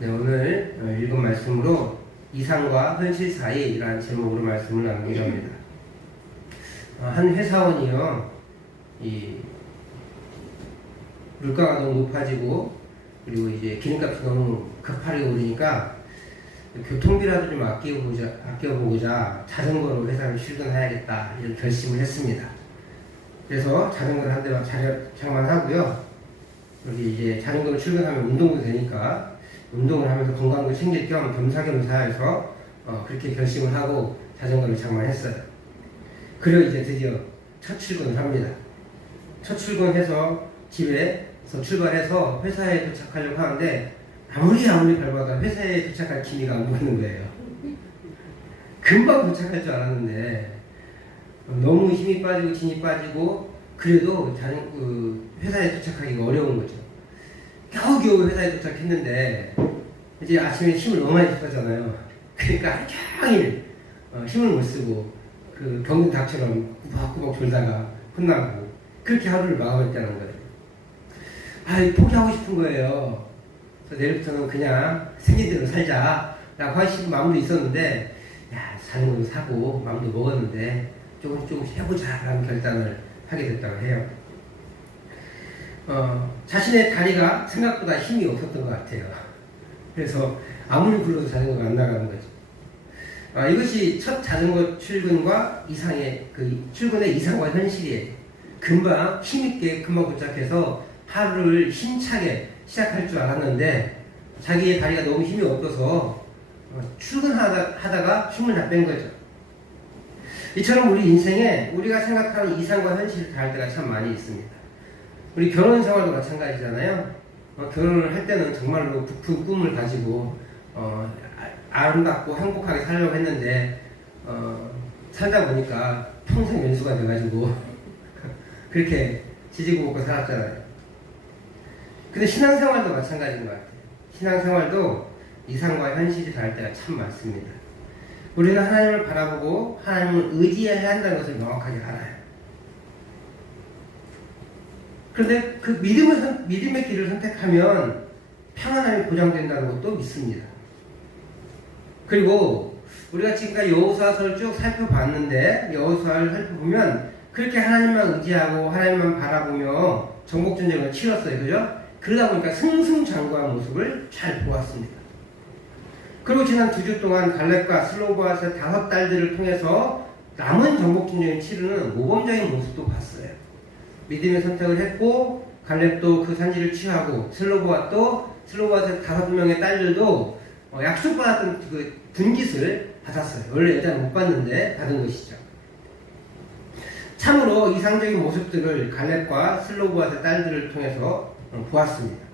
네, 오늘 읽은 말씀으로 이상과 현실 사이라는 제목으로 말씀을 나누기로 합니다. 한 회사원이요, 이 물가가 너무 높아지고 그리고 이제 기름값이 너무 급하게 오르니까 교통비라도 좀 아껴보고자 자전거로 회사를 출근해야겠다 이런 결심을 했습니다. 그래서 자전거를 한 대만 장만하고요. 여기 이제 자전거로 출근하면 운동도 되니까 운동을 하면서 건강도 챙길 겸 겸사겸사 해서 그렇게 결심을 하고 자전거를 장만했어요. 그리고 이제 드디어 첫 출근을 합니다. 첫 출근해서 집에서 출발해서 회사에 도착하려고 하는데 아무리 밟아도 회사에 도착할 기미가 안 보이는 거예요. 금방 도착할 줄 알았는데 너무 힘이 빠지고 진이 빠지고 그래도 회사에 도착하기가 어려운 거죠. 겨우겨우 회사에 도착했는데 이제 아침에 힘을 너무 많이 썼잖아요. 그러니까 하루 종일 힘을 못 쓰고 그 병든 닭처럼 꾸벅꾸벅 졸다가 혼나고 그렇게 하루를 마감했다는 거예요. 포기하고 싶은 거예요. 그래서 내일부터는 그냥 생긴 대로 살자라고 하시는 마음도 있었는데 사는 것도 사고 마음도 먹었는데 조금씩 해보자라는 결단을 하게 됐다고 해요. 자신의 다리가 생각보다 힘이 없었던 것 같아요. 그래서 아무리 굴러도 자전거가 안 나가는 거죠. 이것이 첫 자전거 출근과 출근의 이상과 현실이에요. 금방 힘있게 금방 도착해서 하루를 힘차게 시작할 줄 알았는데 자기의 다리가 너무 힘이 없어서 출근하다가 힘을 다 뺀 거죠. 이처럼 우리 인생에 우리가 생각하는 이상과 현실을 다할 때가 참 많이 있습니다. 우리 결혼 생활도 마찬가지잖아요. 결혼을 할 때는 정말로 부푼 꿈을 가지고 아름답고 행복하게 살려고 했는데 살다 보니까 평생 연수가 돼가지고 그렇게 지지고 볶고 살았잖아요. 근데 신앙생활도 마찬가지인 것 같아요. 신앙생활도 이상과 현실이 다를 때가 참 많습니다. 우리는 하나님을 바라보고 하나님을 의지해야 한다는 것을 명확하게 알아요. 그런데 그 믿음의 길을 선택하면 평안함이 보장된다는 것도 믿습니다. 그리고 우리가 지금까지 여호수아서를 쭉 살펴봤는데 여호수아를 살펴보면 그렇게 하나님만 의지하고 하나님만 바라보며 정복전쟁을 치렀어요. 그죠? 그러다 보니까 승승장구한 모습을 잘 보았습니다. 그리고 지난 2주 동안 갈렙과 슬로보아스의 5딸들을 통해서 남은 정복전쟁을 치르는 모범적인 모습도 봤어요. 믿음의 선택을 했고 갈렙도 그 산지를 취하고 슬로보아스의 5명의 딸들도 약속받았던 그 분깃을 받았어요. 원래 여자는 못 받는데 받은 것이죠. 참으로 이상적인 모습들을 갈렙과 슬로보아스의 딸들을 통해서 보았습니다.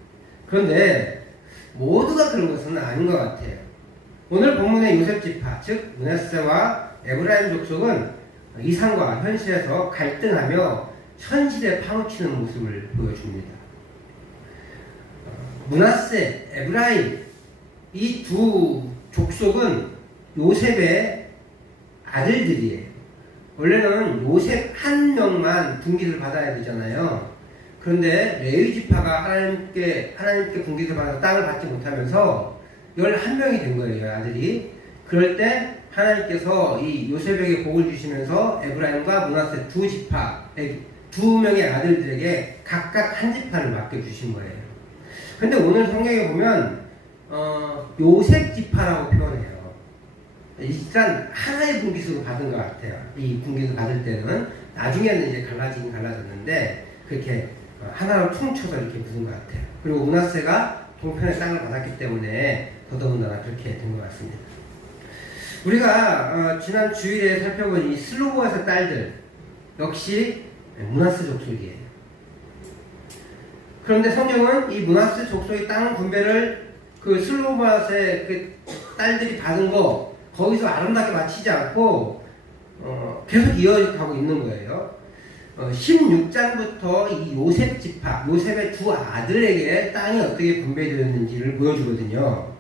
그런데 모두가 그런 것은 아닌 것 같아요. 오늘 본문의 요셉 지파, 즉 므낫세와 에브라임 족속은 이상과 현실에서 갈등하며 현실에 파묻히는 모습을 보여줍니다. 므낫세, 에브라임 이 두 족속은 요셉의 아들들이에요. 원래는 요셉 한 명만 분깃을 받아야 되잖아요. 그런데 레위 지파가 하나님께 분깃을 받아서 땅을 받지 못하면서 11명이 된 거예요, 아들이. 그럴 때 하나님께서 이 요셉에게 복을 주시면서 에브라임과 므낫세 두 명의 아들들에게 각각 한 지파를 맡겨주신 거예요. 근데 오늘 성경에 보면 요셉 지파라고 표현해요. 일단 하나의 분깃으로 받은 것 같아요. 이 분깃을 받을 때는 나중에는 이제 갈라졌는데 그렇게 하나로 퉁쳐서 이렇게 묻은 것 같아요. 그리고 므낫세가 동편의 땅을 받았기 때문에 더더군다나 그렇게 된 것 같습니다. 우리가 지난 주일에 살펴본 이 슬로보아스의 딸들 역시 므낫세 족속이에요. 그런데 성경은 이 므낫세 족속의 땅 분배를 그 슬로보아스의 그 딸들이 받은 거 거기서 아름답게 마치지 않고 계속 이어가고 있는 거예요. 16장부터 이 요셉 지파, 요셉의 두 아들에게 땅이 어떻게 분배되었는지를 보여주거든요.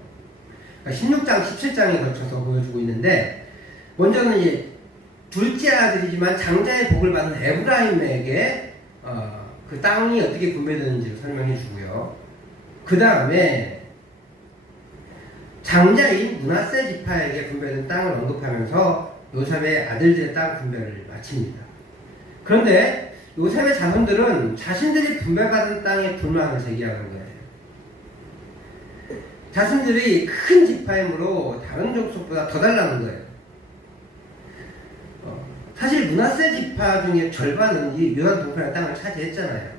16장, 17장에 걸쳐서 보여주고 있는데 먼저는 이제 둘째 아들이지만 장자의 복을 받는 에브라임에게 그 땅이 어떻게 분배되는지를 설명해 주고요. 그 다음에 장자인 므낫세 지파에게 분배된 땅을 언급하면서 요셉의 아들들의 땅 분배를 마칩니다. 그런데 요셉의 자손들은 자신들이 분배받은 땅에 불만을 제기하는 거예요. 자신들이 큰 지파이므로 다른 족속보다 더 달라는 거예요. 사실 므낫세 지파 중에 절반은 이 요단 동편의 땅을 차지했잖아요.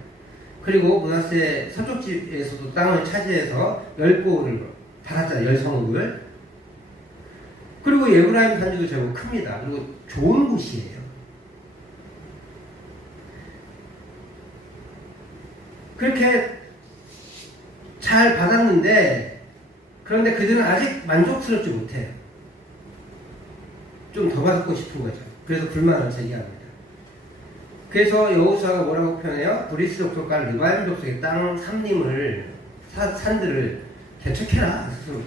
그리고 므낫세 서쪽 지에서도 땅을 차지해서 10고을을 받았잖아요. 10성읍을. 그리고 에브라임 산지도 제법 큽니다. 그리고 좋은 곳이에요. 그렇게 잘 받았는데, 그런데 그들은 아직 만족스럽지 못해요. 좀 더 받고 싶은 거죠. 그래서 불만을 제기합니다. 그래서 여호수아가 뭐라고 표현해요? 브리스 족속과 르바임 족속의 땅 산림을 산들을 개척해라 스스로.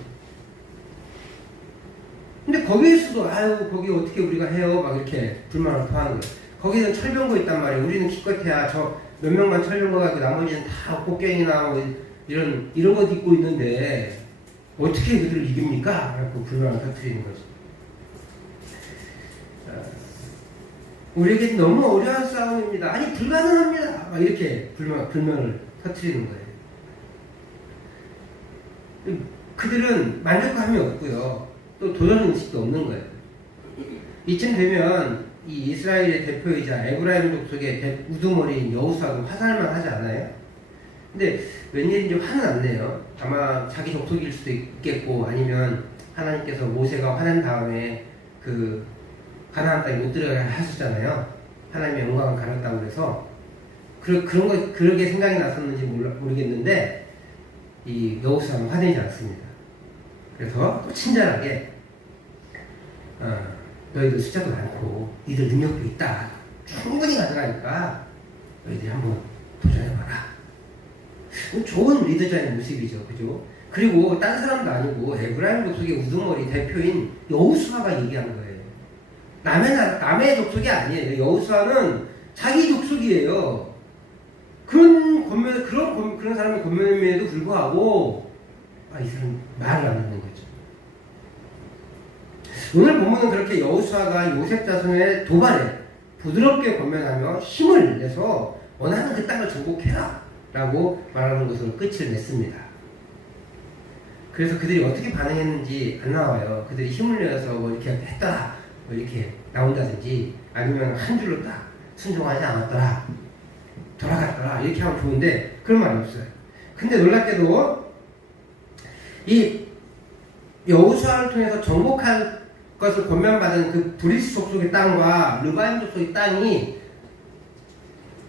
근데 거기에서도 아유 거기 어떻게 우리가 해요? 막 이렇게 불만을 토하는 거예요. 거기는 철병거 있단 말이에요. 우리는 기껏해야 저 몇 명만 철병거 가지고 나머지는 다 꽃갱이나 뭐 이런 것 입고 있는데 어떻게 그들을 이깁니까? 라고 불만을 터뜨리는 거죠. 우리에게 너무 어려운 싸움입니다. 아니 불가능합니다. 막 이렇게 불만을 터뜨리는 거예요. 그들은 만족감이 없고요. 또 도전의식도 없는 거예요. 이쯤 되면 이 이스라엘의 대표이자 에브라임 족속의 우두머리인 여호수아도 화살만 하지 않아요? 근데 웬일인지 화는 안 내요. 아마 자기 족속일 수도 있겠고 아니면 하나님께서 모세가 화낸 다음에 그 가나안 땅에 못 들어가게 하셨잖아요. 하나님의 영광을 가렸다고 그래서 그러게 생각이 났었는지 모르겠는데 이 여호수아는 화내지 않습니다. 그래서 또 친절하게 너희들 숫자도 많고 니들 능력도 있다. 충분히 가져가니까 너희들이 한번 도전해봐라. 좋은 리더자의 모습이죠. 그죠? 그리고 딴 사람도 아니고 에브라임 족속의 우두머리 대표인 여호수아가 얘기한 거예요. 남의 족속이 아니에요. 여호수아는 자기 족속이에요. 그런 사람의 권면임에도 불구하고 이 사람 말을 안 듣는 거죠. 오늘 본문은 그렇게 여호수아가 요셉 자손의 도발에 부드럽게 권면하며 힘을 내서 원하는 그 땅을 정복해라 라고 말하는 것으로 끝을 냈습니다. 그래서 그들이 어떻게 반응했는지 안 나와요. 그들이 힘을 내서 뭐 이렇게 했더라 뭐 이렇게 나온다든지 아니면 한 줄로 딱 순종하지 않았더라 돌아갔더라 이렇게 하면 좋은데 그런 말이 없어요. 근데 놀랍게도 이 여호수아를 통해서 정복한 것을 권면받은 그 브리스 족속의 땅과 르바임 족속의 땅이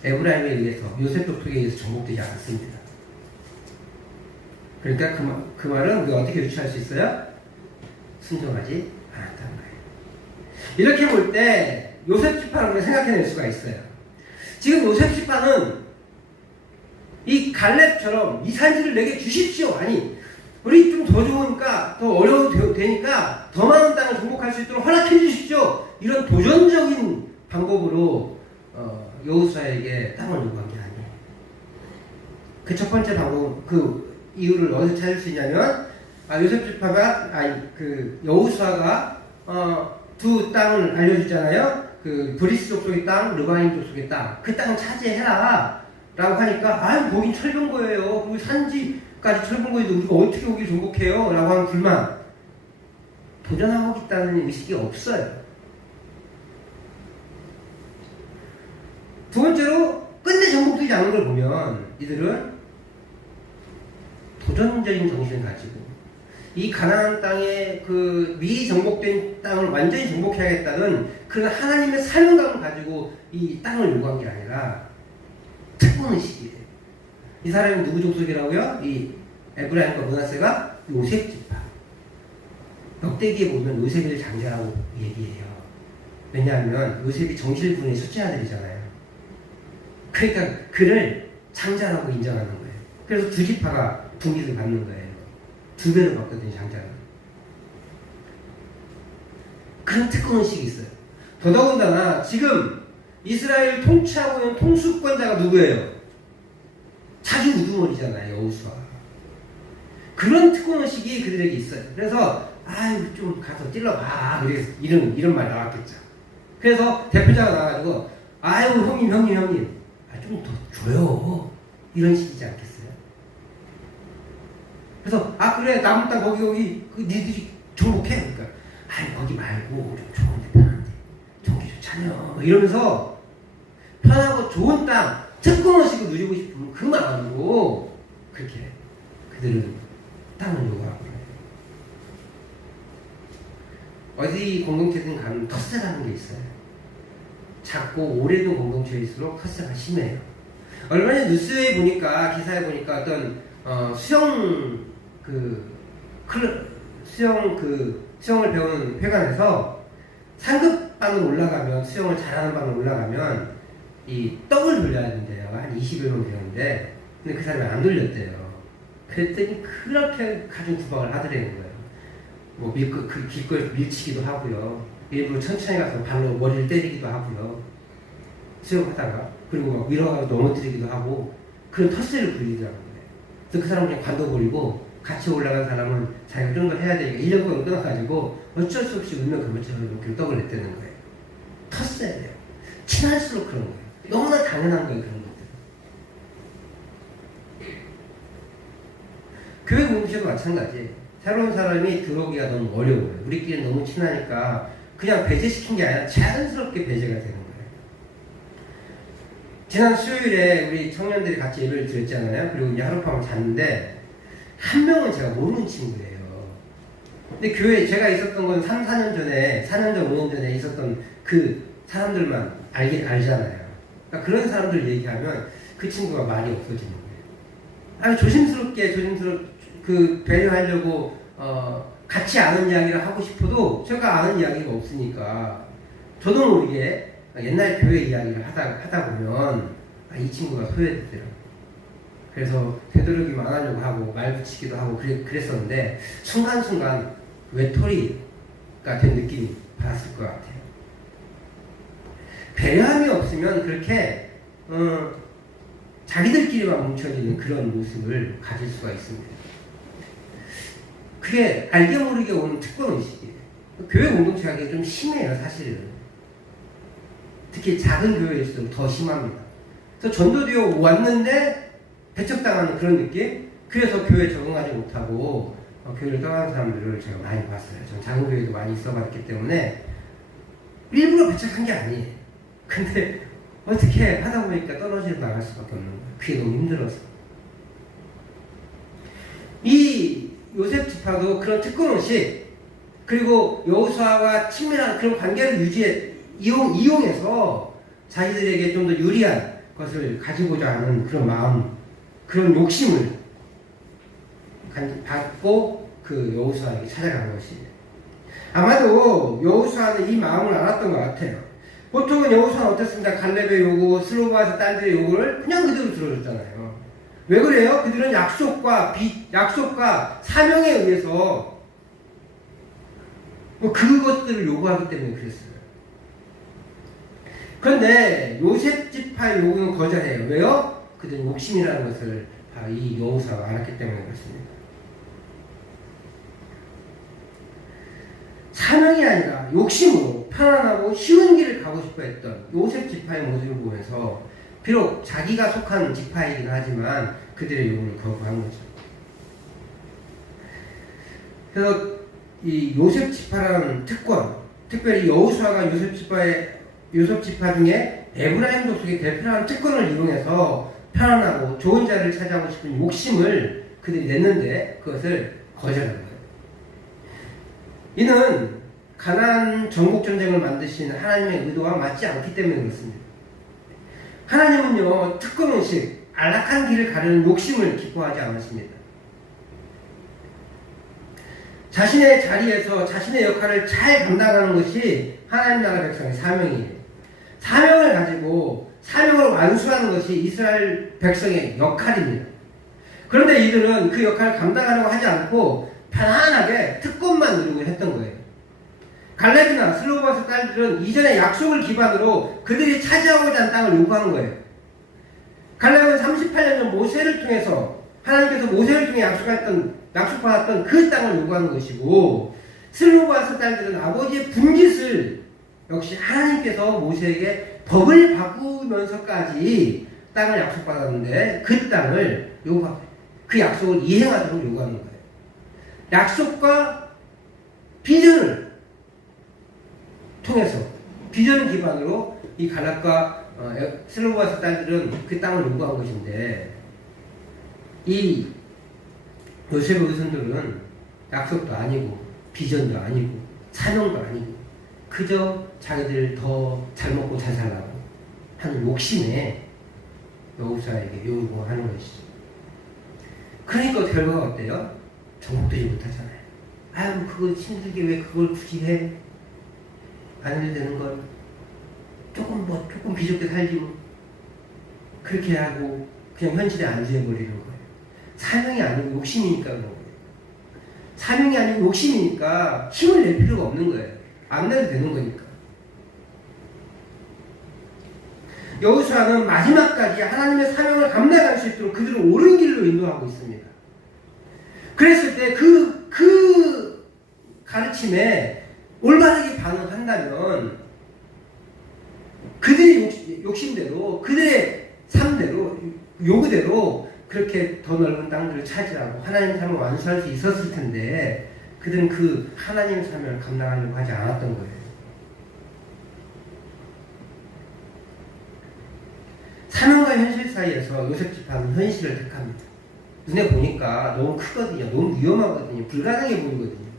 에브라임에 의해서 요셉 족속에 의해서 정복되지 않았습니다. 그러니까 그 말은 우리가 어떻게 유추할 수 있어요? 순종하지 않았다는 거예요. 이렇게 볼 때 요셉 지파를 우리가 생각해낼 수가 있어요. 지금 요셉 지파는 이 갈렙처럼 이 산지를 내게 주십시오. 아니 우리 좀 더 좋으니까 더 어려워도 되니까 더 많은 땅을 정복할 수 있도록 허락해 주십시오. 이런 도전적인 방법으로 여호수아에게 땅을 요구한 게 아니에요. 그 첫 번째 방법, 그 이유를 어디서 찾을 수 있냐면 요셉 지파가 여호수아가 두 땅을 알려주잖아요. 그 브리스 족속의 땅, 르바임 족속의 땅, 그 땅을 차지해라 라고 하니까 거긴 철병거예요. 거기 산지까지 철병거인데 우리가 어떻게 거기 정복해요? 라고 하는 불만, 도전하고 있다는 의식이 없어요. 두 번째로 끝내 정복되지 않은 걸 보면 이들은 도전적인 정신을 가지고 이 가나안 땅의 그 미리 정복된 땅을 완전히 정복해야겠다는 그런 하나님의 사명감을 가지고 이 땅을 요구한 게 아니라 특권의식이에요. 이 사람이 누구 족속이라고요? 이 에브라임과 므낫세가 요셉 지파. 역대기에 보면 요셉을 장자라고 얘기해요. 왜냐하면 요셉이 정실분의 첫째 아들이잖아요. 그러니까 그를 장자라고 인정하는 거예요. 그래서 두 지파가 분깃을 받는 거예요. 두 배로 받거든요, 장자가. 그런 특권의식이 있어요. 더더군다나 지금 이스라엘 통치하고 있는 통수권자가 누구예요? 자기 우두머리잖아요, 여호수아. 그런 특권의식이 그들에게 있어요. 그래서 아유 좀 가서 찔러봐. 그래서 이런 말 나왔겠죠. 그래서 대표자가 나와가지고 아유 형님 좀 더 줘요. 이런 식이지 않겠어요? 그래서 그래 남은 땅 거기 그 니들이 정복해. 그러니까 아니 거기 말고 좀 좋은데 편한데 전기 좋잖여. 뭐 이러면서 편하고 좋은 땅 특권의식을 누리고 싶으면 그 마음으로 그렇게 그들은 땅을 요구하고 그래요. 어디 공동체든 가면 텃세라는 게 있어요. 작고 오래된 공동체일수록 텃세가 심해요. 얼마 전에 뉴스에 보니까 기사에 보니까 어떤 수영을 배우는 회관에서 상급반으로 올라가면 수영을 잘하는 반으로 올라가면 이 떡을 돌려야 된대요. 한 20여 명 되는데 근데 그 사람이 안 돌렸대요. 그랬더니 그렇게 가진 구박을 하더라는 거예요. 뭐 길거리에서 밀치기도 하고요. 일부러 천천히 가서 발로 머리를 때리기도 하고요. 수영하다가 그리고 막 밀어가지고 넘어뜨리기도 하고 그런 텃세를 부리더라고요. 그래서 그 사람은 그냥 관둬버리고 같이 올라간 사람은 자기가 좀 더 해야 되니까 1년간 끊어가지고 어쩔 수 없이 운명 그것처럼 이렇게 떡을 냈다는 거예요. 텃세예요. 친할수록 그런 거예요. 너무나 당연한 거예요. 그런 것들. 교회 공동체도 마찬가지예요. 새로운 사람이 들어오기가 너무 어려워요. 우리끼리 너무 친하니까 그냥 배제시킨 게 아니라 자연스럽게 배제가 되는 거예요. 지난 수요일에 우리 청년들이 같이 예배를 드렸잖아요. 그리고 이제 하룻밤을 잤는데 한 명은 제가 모르는 친구예요. 근데 교회에 제가 있었던 건 3, 4년 전에 4년 전, 5년 전에 있었던 그 사람들만 알잖아요. 그러니까 그런 사람들 얘기하면 그 친구가 말이 없어지는 거예요. 조심스럽게 배려하려고 같이 아는 이야기를 하고 싶어도 제가 아는 이야기가 없으니까 저도 모르게 옛날 교회 이야기를 하다 보면 이 친구가 소외되더라고요. 그래서 되도록이면 안 하려고 하고 말 붙이기도 하고 그랬었는데 순간순간 외톨이가 된 느낌이 받았을 것 같아요. 배려함이 없으면 그렇게 자기들끼리만 뭉쳐지는 그런 모습을 가질 수가 있습니다. 그게 알게 모르게 오는 특권의식이에요. 교회 공동체가 좀 심해요, 사실은. 특히 작은 교회일수록 더 심합니다. 그래서 전도되어 왔는데 배척당하는 그런 느낌? 그래서 교회에 적응하지 못하고 교회를 떠나는 사람들을 제가 많이 봤어요. 전 작은 교회도 많이 있어봤기 때문에 일부러 배척한 게 아니에요. 근데 어떻게 하다 보니까 떨어지고 나갈 수밖에 없는 거예요. 그게 너무 힘들어서. 이 요셉 지파도 그런 특권의식 그리고 여호수아와 친밀한 그런 관계를 이용해서 자기들에게 좀 더 유리한 것을 가지고자 하는 그런 마음, 그런 욕심을 받고 그 여호수아에게 찾아간 것입니다. 아마도 여호수아는 이 마음을 알았던 것 같아요. 보통은 여호수아는 어땠습니까? 갈렙의 요구, 슬로바스 딸들의 요구를 그냥 그대로 들어줬잖아요. 왜 그래요? 그들은 약속과 사명에 의해서 그것들을 요구하기 때문에 그랬어요. 그런데 요셉 지파의 요구는 거절해요. 왜요? 그들은 욕심이라는 것을 바로 이 여호수아가 알았기 때문에 그렇습니다. 사명이 아니라 욕심으로 편안하고 쉬운 길을 가고 싶어 했던 요셉 지파의 모습을 보면서 비록 자기가 속한 지파이긴 하지만 그들의 요구를 거부한 거죠. 그래서 이 요셉 지파라는 특권, 특별히 여호수아가 요셉 지파 중에 에브라임 족속의 대표라는 특권을 이용해서 편안하고 좋은 자리를 차지하고 싶은 욕심을 그들이 냈는데 그것을 거절한 거예요. 이는 가나안 전국 전쟁을 만드신 하나님의 의도와 맞지 않기 때문에 그렇습니다. 하나님은요, 특권의식, 안락한 길을 가르는 욕심을 기뻐하지 않으십니다. 자신의 자리에서 자신의 역할을 잘 감당하는 것이 하나님 나라 백성의 사명이에요. 사명을 가지고 사명을 완수하는 것이 이스라엘 백성의 역할입니다. 그런데 이들은 그 역할을 감당하려고 하지 않고 편안하게 특권만 누리고 했던 거예요. 갈렙이나 슬로바스 딸들은 이전의 약속을 기반으로 그들이 차지하고자 하는 땅을 요구한 거예요. 갈렙은 38년 전 모세를 통해서 하나님께서 모세를 통해 약속했던 약속받았던 그 땅을 요구하는 것이고, 슬로바스 딸들은 아버지의 분깃을 역시 하나님께서 모세에게 법을 바꾸면서까지 땅을 약속받았는데 그 땅을 그 약속을 이행하도록 요구하는 거예요. 약속과 비전을 통해서, 비전 기반으로 이 갈렙과 슬로바스 딸들은 그 땅을 요구한 것인데, 이 요셉의 후손들은 약속도 아니고 비전도 아니고 사명도 아니고 그저 자기들 더 잘 먹고 잘 살라고 하는 욕심에 여호수아에게 요구하는 것이죠. 그러니까 결과가 어때요? 정복되지 못하잖아요. 아유, 그거 힘들게 왜 그걸 굳이 해? 안 해도 되는 걸 조금 비좁게 살지 뭐. 그렇게 하고 그냥 현실에 안주해버리는 거예요. 사명이 아니고 욕심이니까 그런 거예요. 사명이 아니고 욕심이니까 힘을 낼 필요가 없는 거예요. 안 내도 되는 거니까. 여호수아는 마지막까지 하나님의 사명을 감당할 수 있도록 그들을 옳은 길로 인도하고 있습니다. 그랬을 때 그 가르침에 올바르게 반응한다면 그들의 욕심대로, 그들의 삶대로, 요구대로 그렇게 더 넓은 땅들을 차지하고 하나님의 삶을 완수할 수 있었을 텐데 그들은 그 하나님의 삶을 감당하려고 하지 않았던 거예요. 사명과 현실 사이에서 요셉 지파는 현실을 택합니다. 눈에 보니까 너무 크거든요. 너무 위험하거든요. 불가능해 보이거든요.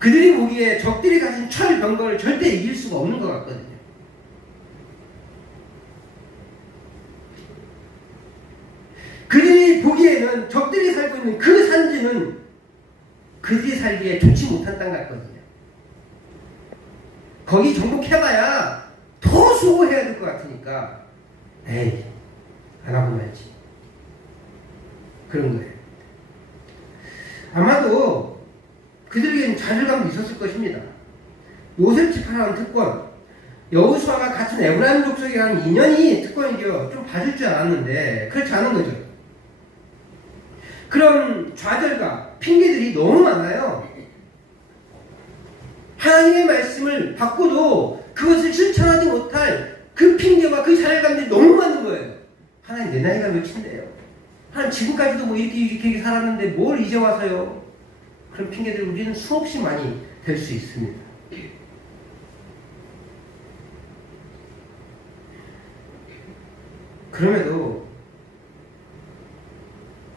그들이 보기에 적들이 가진 철, 병거를 절대 이길 수가 없는 것 같거든요. 그들이 보기에는 적들이 살고 있는 그 산지는 그들이 살기에 좋지 못한 땅 같거든요. 거기 정복해봐야 더 수고해야 될 것 같으니까 에이, 안 하고 말지. 그런 거예요. 아마도 그들에게는 좌절감도 있었을 것입니다. 요셉 지파라는 특권, 여호수아가 같은 에브라임 족속이라는 인연이 특권이죠. 좀 봐줄 줄 알았는데 그렇지 않은 거죠. 그런 좌절과 핑계들이 너무 많아요. 하나님의 말씀을 받고도 그것을 실천하지 못할 그 핑계와 그 좌절감들이 너무 많은 거예요. 하나님, 내 나이가 몇인데요? 하나님, 지금까지도 뭐 이렇게 살았는데 뭘 이제 와서요? 그런 핑계들이 우리는 수없이 많이 될 수 있습니다. 그럼에도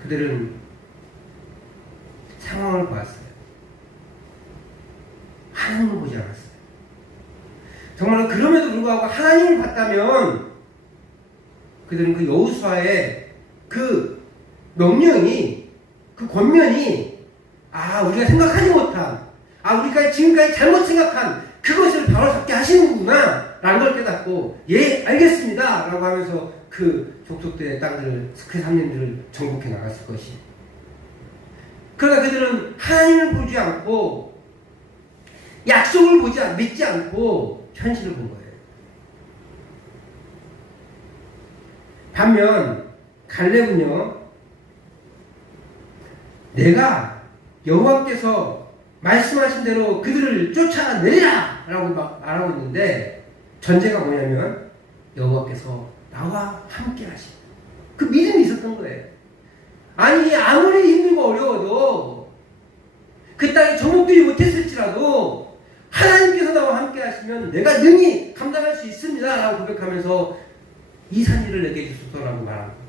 그들은 상황을 보았어요. 하나님을 보지 않았어요. 정말로 그럼에도 불구하고 하나님을 봤다면 그들은 그 여호수아의 그 명령이, 그 권면이 우리가 생각하지 못한, 우리가 지금까지 잘못 생각한 그것을 바로 잡게 하시는구나 라는 걸 깨닫고 예, 알겠습니다 라고 하면서 그 족속들의 땅들을, 그 삼림들을 정복해 나갔을 것이. 그러나 그들은 하나님을 보지 않고 약속을 믿지 않고 현실을 본 거예요. 반면 갈렙은요, 내가 여호와께서 말씀하신 대로 그들을 쫓아내리라 라고 말하고 있는데 전제가 뭐냐면 여호와께서 나와 함께 하신다. 그 믿음이 있었던 거예요. 아니, 아무리 힘들고 어려워도 그 땅에 정복되지 못했을지라도 하나님께서 나와 함께 하시면 내가 능히 감당할 수 있습니다 라고 고백하면서 이 산지를 내게 주소서라고 말합니다.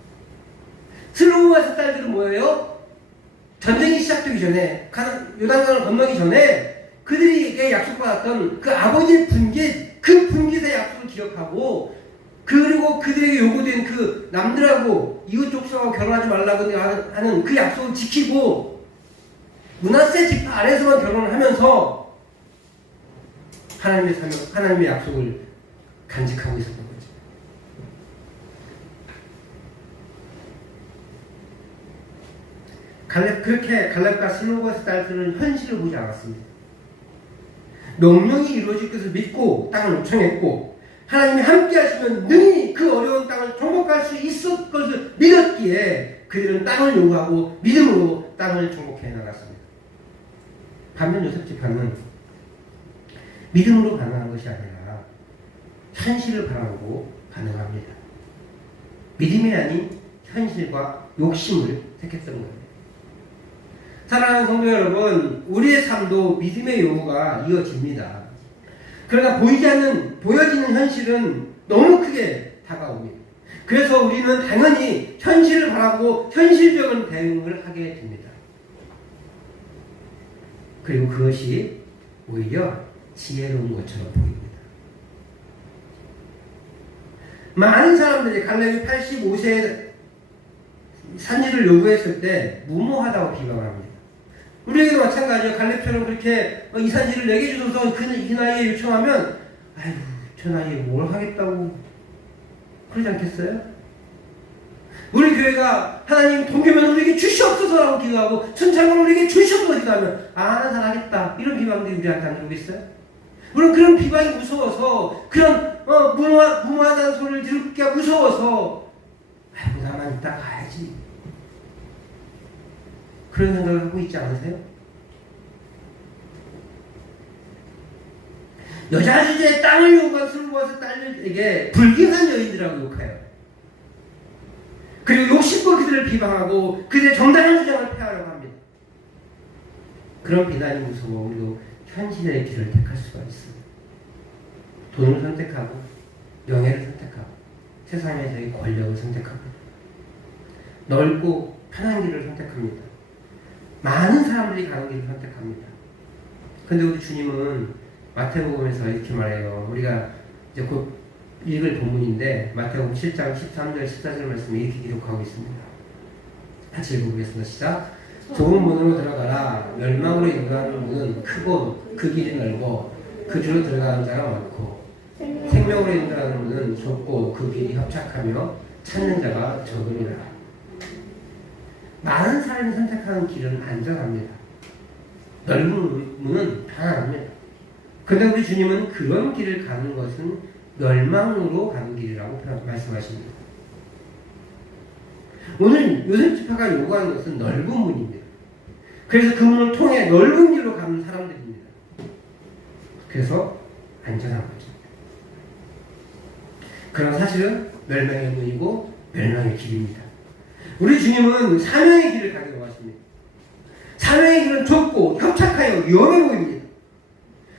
슬로바스 딸들은 뭐예요? 전쟁이 시작되기 전에, 요단강을 건너기 전에 그들에게 약속받았던 그 아버지의 분깃, 그 분깃의 약속을 기억하고, 그리고 그들에게 요구된 그 남들하고 이웃 족속하고 결혼하지 말라고 하는 그 약속을 지키고 므낫세 지파 아래서만 결혼을 하면서 하나님의 약속을 간직하고 있었던 거죠. 갈렙과 슬로바스 딸들은 현실을 보지 않았습니다. 명령이 이루어질 것을 믿고 땅을 요청했고 하나님이 함께 하시면 능히 그 어려운 땅을 정복할 수 있을 것을 믿었기에 그랬기에 그들은 땅을 요구하고 믿음으로 땅을 정복해 나갔습니다. 반면 요셉 지파는 믿음으로 반응한 것이 아니라 현실을 바라보고 반응합니다. 믿음이 아닌 현실과 욕심을 택했던 거예요. 사랑하는 성도 여러분, 우리의 삶도 믿음의 요구가 이어집니다. 그러나 보여지는 현실은 너무 크게 다가옵니다. 그래서 우리는 당연히 현실을 바라보고 현실적인 대응을 하게 됩니다. 그리고 그것이 오히려 지혜로운 것처럼 보입니다. 많은 사람들이 갈렙이 85세에 산지를 요구했을 때 무모하다고 비방합니다. 우리에게도 마찬가지예요. 갈렙처럼 그렇게 이 산지를 내게 주소서 그 나이에 요청하면 아이고 저 나이에 뭘 하겠다고 그러지 않겠어요? 우리 교회가 하나님 동교면 우리에게 주시옵소서라고 기도하고 순창을 우리에게 주시옵소서 기도하면 나 잘하겠다 이런 비방들이 우리한테 안 들어오겠어요? 우리는 그런 비방이 무서워서 그런 무모하다는 소리를 들을게 무서워서 아이고 나만 이따 가야지 그런 생각을 하고 있지 않으세요? 여자 주제에 땅을 요구한 술 모아서 딸들에게 불경한 여인들이라고 욕해요. 그리고 욕심껏 그들을 비방하고 그들의 정당한 주장을 폐하려고 합니다. 그런 비난이 무서워 우리도 현실의 길을 택할 수가 있습니다. 돈을 선택하고 명예를 선택하고 세상에서의 권력을 선택합니다. 넓고 편한 길을 선택합니다. 많은 사람들이 가는 길을 선택합니다. 근데 우리 주님은 마태복음에서 이렇게 말해요. 우리가 이제 곧 읽을 본문인데 마태복음 7장 13절 14절 말씀에 이렇게 기록하고 있습니다. 같이 읽어보겠습니다. 시작. 좁은 문으로 들어가라. 멸망으로 인도하는 문은 크고 그 길이 넓어 그 주로 들어가는 자가 많고 생명으로 인도하는 문은 좁고 그 길이 협착하며 찾는 자가 적으리라. 많은 사람이 선택하는 길은 안전합니다. 넓은 문은 편안합니다. 그런데 우리 주님은 그런 길을 가는 것은 멸망으로 가는 길이라고 말씀하십니다. 오늘 요셉 지파가 요구하는 것은 넓은 문입니다. 그래서 그 문을 통해 넓은 길로 가는 사람들입니다. 그래서 안전한 거죠. 그러나 사실은 멸망의 문이고 멸망의 길입니다. 우리 주님은 사명의 길을 가기로 하십니다. 사명의 길은 좁고 협착하여 위험해 보입니다.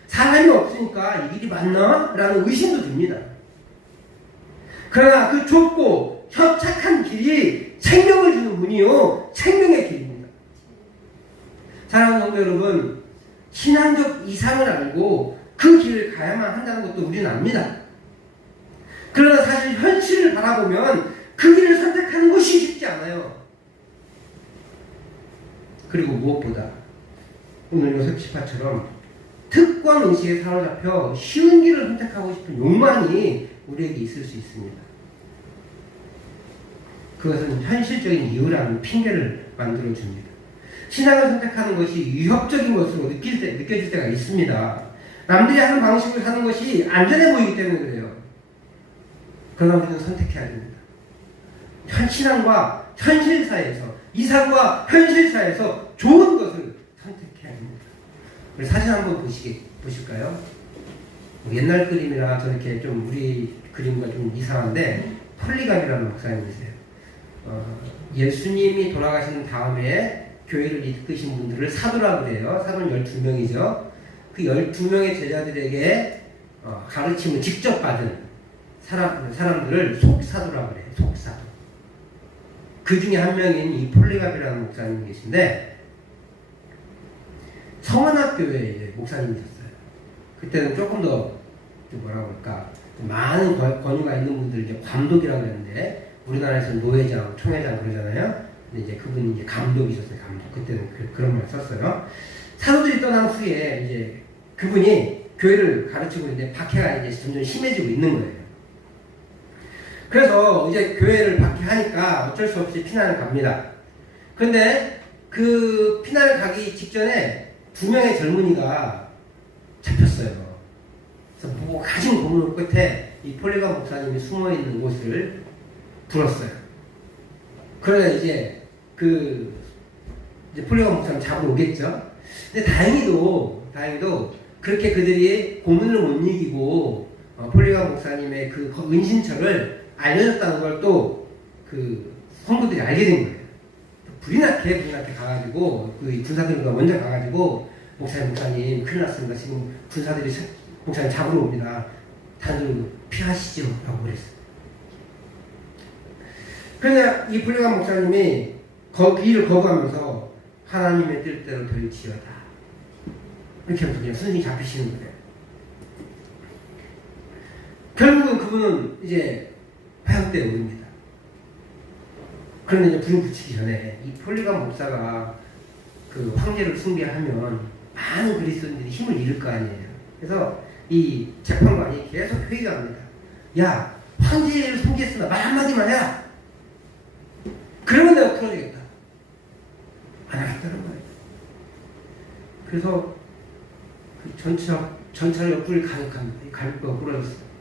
사람이 없으니까 이 길이 맞나? 라는 의심도 듭니다. 그러나 그 좁고 협착한 길이 생명을 주는 문이요 생명의 길입니다. 사랑하는 성도 여러분, 신앙적 이상을 알고 그 길을 가야만 한다는 것도 우리는 압니다. 그러나 사실 현실을 바라보면 그 길을 선택하는 것이 쉽지 않아요. 그리고 무엇보다 오늘 요셉 지파처럼 특권 의식에 사로잡혀 쉬운 길을 선택하고 싶은 욕망이 우리에게 있을 수 있습니다. 그것은 현실적인 이유라는 핑계를 만들어줍니다. 신앙을 선택하는 것이 위협적인 것으로 느껴질 때가 있습니다. 남들이 하는 방식으로 사는 것이 안전해 보이기 때문에 그래요. 그러나 우리는 선택해야 됩니다. 신앙과 현실 사이에서, 이상과 현실 사이에서 좋은 것을 선택해야 됩니다. 우리 사진 한번 보실까요? 옛날 그림이라 저렇게 좀 우리 그림과 좀 이상한데 폴리갑이라는 목사님이세요. 예수님이 돌아가신 다음에 교회를 이끄신 분들을 사도라고 그래요. 사도는 12명이죠. 그 12명의 제자들에게 가르침을 직접 받은 사람들을 속사도라고 그래요. 속사도. 그 중에 한 명인 이 폴리갑이라는 목사님이 계신데 성안학교의 목사님이셨어요. 그때는 조금 더 뭐라고 할까 많은 권위가 있는 분들 이제 감독이라고 그랬는데 우리나라에서는 노회장, 총회장 그러잖아요. 근데 이제 그분이 이제 감독이셨어요. 감독. 그때는 그런 말 썼어요. 사도들이 떠난 후에 이제 그분이 교회를 가르치고 있는데 박해가 이제 점점 심해지고 있는 거예요. 그래서 이제 교회를 박해하니까 어쩔 수 없이 피난을 갑니다. 그런데 그 피난을 가기 직전에 2명의 젊은이가 잡혔어요. 그래서 가진 고문 끝에 이 폴리갑 목사님이 숨어있는 곳을 불었어요. 그러나 이제 이제 폴리감 목사님 잡으러 오겠죠. 근데 다행히도 그렇게 그들이 고문을 못 이기고 폴리감 목사님의 그 은신처를 알려줬다는 걸 또 그 성도들이 알게 된 거예요. 불이 나게 가가지고 그 군사들과 먼저 가가지고 목사님 큰일 났습니다. 지금 군사들이 목사님 잡으러 옵니다. 다들 피하시죠 라고 그랬어요. 그러나 이 폴리감 목사님이 그 일을 거부하면서 하나님의 뜻대로 될지어다 이렇게 하면서 그냥 순순히 잡히시는 거예요. 결국은 그분은 이제 화형대에 오릅니다. 그런데 이제 불을 붙이기 전에 이 폴리감 목사가 그 황제를 숭배하면 많은 그리스도인들이 힘을 잃을 거 아니에요. 그래서 이 재판관이 계속 회의가 합니다. 야, 황제를 숭배했으나 말 한마디만 해라. 그러면 내가 풀어주겠다. 안 하겠다는 거예요. 그래서 그 전차를 옆구리를 가격합니다. 가격도가 부러졌어요.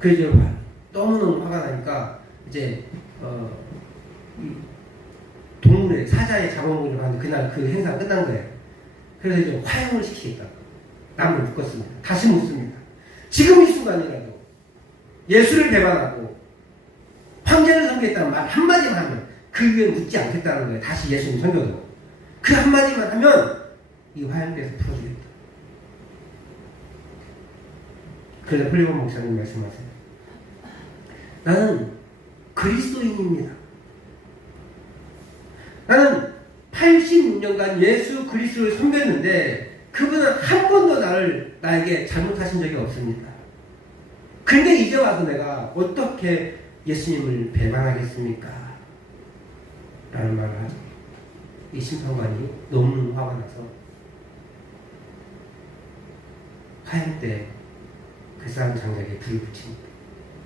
그래서 너무너무 화가 나니까 이제 이 동물의 사자의 잡아먹으려고 하는데 그날 그 행사가 끝난 거예요. 그래서 이제 화형을 시키겠다. 나무를 묶었습니다. 다시 묻습니다. 지금 이 순간이라도 예수를 배반하고 황제를 섬기겠다는 말 한마디만 하면 그 위에 묻지 않겠다는 거예요. 다시 예수님 섬겨도. 그 한마디만 하면 이 화형대에서 풀어주겠다. 그래서 폴리감 목사님 말씀하세요. 나는 그리스도인입니다. 나는 86년간 예수 그리스도를 섬겼는데 그분은 한 번도 나에게 잘못하신 적이 없습니다. 근데 이제 와서 내가 어떻게 예수님을 배반하겠습니까? 라는 말을 하죠. 이 심판관이 너무 화가 나서 화형대 그 사람 장작에 불을 붙입니다.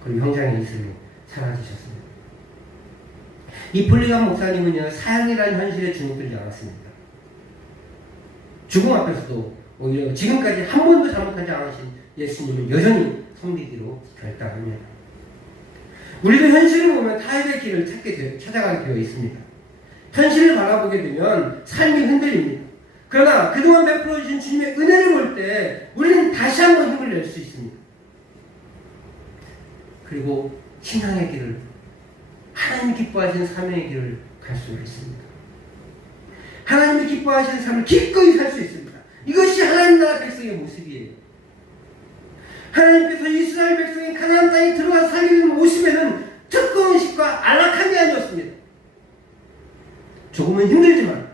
그리고 형장의 이슬로 사라지셨습니다. 이 폴리감 목사님은요, 사형이라는 현실에 주눅들지 않았습니다. 죽음 앞에서도 오히려 지금까지 한 번도 잘못하지 않으신 예수님을 여전히 섬기기로 결단합니다. 우리도 현실을 보면 타협의 길을 찾아가게 되어 있습니다. 현실을 바라보게 되면 삶이 흔들립니다. 그러나 그동안 베풀어 주신 주님의 은혜를 볼 때 우리는 다시 한번 힘을 낼 수 있습니다. 그리고 신앙의 길을, 하나님이 기뻐하시는 삶의 길을 갈 수가 있습니다. 하나님이 기뻐하시는 삶을 기꺼이 살 수 있습니다. 이것이 하나님 나라 백성의 모습이에요. 하나님께서 이스라엘 백성이 가나안 땅에 들어가 살리는 모습에는 특권의식과 안락한 게 아니었습니다. 조금은 힘들지만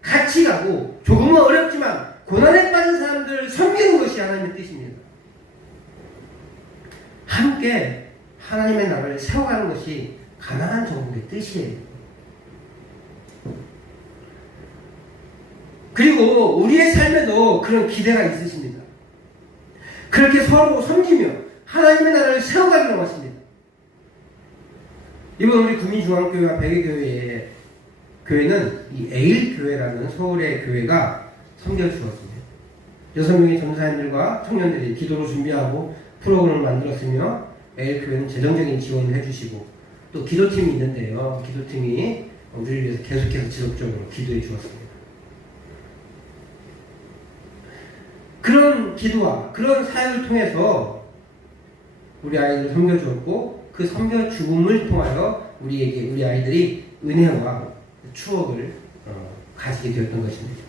같이 가고 조금은 어렵지만 고난에 빠진 사람들을 섬기는 것이 하나님의 뜻입니다. 함께 하나님의 나라를 세워가는 것이 가나안 정복의 뜻이에요. 그리고 우리의 삶에도 그런 기대가 있으십니다. 그렇게 서로 섬기며 하나님의 나라를 세워가기로 하십니다. 이번 우리 구민중앙교회와 백의교회의 교회는 이 에일교회라는 서울의 교회가 섬겨주었습니다. 6명의 전사님들과 청년들이 기도로 준비하고 프로그램을 만들었으며 에일교회는 재정적인 지원을 해주시고 또 기도팀이 있는데요. 기도팀이 우리를 위해서 계속해서 지속적으로 기도해 주었습니다. 그런 기도와 그런 사역을 통해서 우리 아이들을 섬겨주었고 그 섬겨줌을 통하여 우리 아이들이 은혜와 추억을 가지게 되었던 것입니다.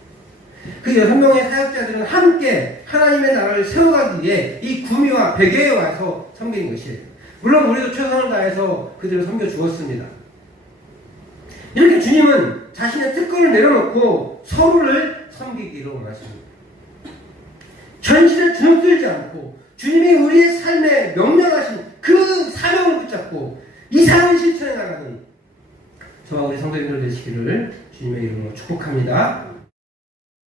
그 6명의 사역자들은 함께 하나님의 나라를 세워가기 위해 이 구미와 백예에 와서 섬기는 것이에요. 물론 우리도 최선을 다해서 그들을 섬겨주었습니다. 이렇게 주님은 자신의 특권을 내려놓고 서로를 섬기기로 원하십니다. 현실에 주눅들지 않고 주님이 우리의 삶에 명령하신 그 사명을 붙잡고 이 사명을 실천해 나가는 저와 우리 성도님들 되시기를 주님의 이름으로 축복합니다.